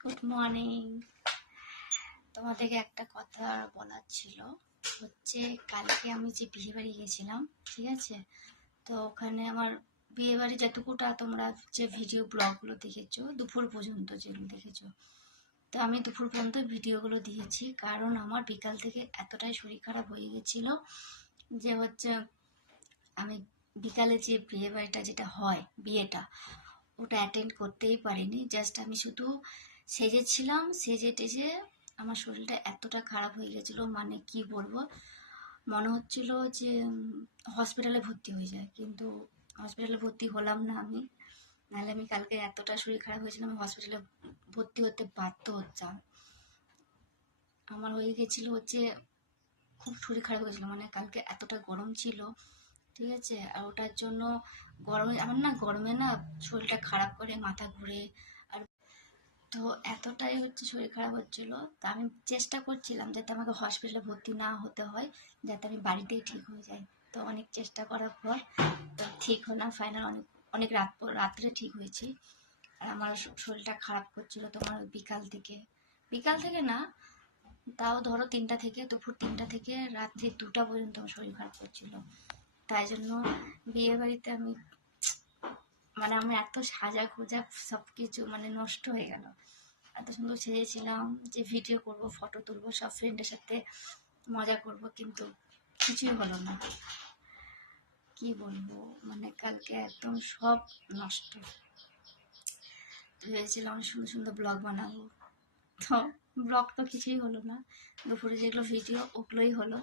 Good morning. তোমাদেরকে একটা কথা বলার ছিল, হচ্ছে কালকে আমি যে বিয়ে বাড়ি গেছিলাম, ঠিক আছে? তো ওখানে আমার বিয়ে বাড়ি যেটুকুটা তোমরা যে ভিডিও ব্লগগুলো দেখেছো দুপুর পর্যন্ত যেগুলো দেখেছো, তো আমি দুপুর পর্যন্ত ভিডিওগুলো দিয়েছি, কারণ আমার বিকাল থেকে এতটাই শরীর খারাপ হয়ে গেছিলো যে হচ্ছে আমি বিকালে যে বিয়ে বাড়িটা যেটা হয় বিয়েটা, ওটা অ্যাটেন্ড করতেই পারিনি। জাস্ট আমি শুধু সেজেছিলাম, সেজে টেজে আমার শরীরটা এতটা খারাপ হয়ে গেছিলো, মানে কি বলবো, মনে হচ্ছিল যে হসপিটালে ভর্তি হয়ে যায়, কিন্তু হসপিটালে ভর্তি হলাম না আমি। নাহলে আমি কালকে এতটা শরীর খারাপ হয়েছিল আমি হসপিটালে ভর্তি হতে বাধ্য হতাম। আমার হয়ে গেছিলো হচ্ছে খুব শরীর খারাপ হয়েছিল, মানে কালকে এতটা গরম ছিল, ঠিক আছে? আর ওটার জন্য গরমে আমার না, গরমে না শরীরটা খারাপ করে, মাথা ঘুরে, আর তো এতটাই হচ্ছে শরীর খারাপ হচ্ছিল, তা আমি চেষ্টা করছিলাম যাতে আমাকে হসপিটালে ভর্তি না হতে হয়, যাতে আমি বাড়িতেই ঠিক হয়ে যাই। তো অনেক চেষ্টা করার পর তো ঠিক হলাম ফাইনাল, অনেক অনেক রাত্রে ঠিক হয়েছি। আর আমার শরীরটা খারাপ করছিল তোমার বিকাল থেকে না, তাও ধরো 3টা থেকে, দুপুর 3টা থেকে রাত্রি 2টা পর্যন্ত আমার শরীর খারাপ করছিল। তাই জন্য বিয়ে বাড়িতে আমি মানে আমি এত সাজা গোজা সব কিছু মানে নষ্ট হয়ে গেল। এত সুন্দর সেজেছিলাম যে ভিডিও করব, ফটো তুলবো, সব ফ্রেন্ডের সাথে মজা করব, কিন্তু কিছুই হলো না। কি বলবো, মানে কালকে একদম সব নষ্ট। ভেবেছিলাম সুন্দর সুন্দর ব্লগ বানাবো, তো ব্লগ তো কিছুই হলো না। দুপুরে যেগুলো ভিডিও ওগুলোই হলো।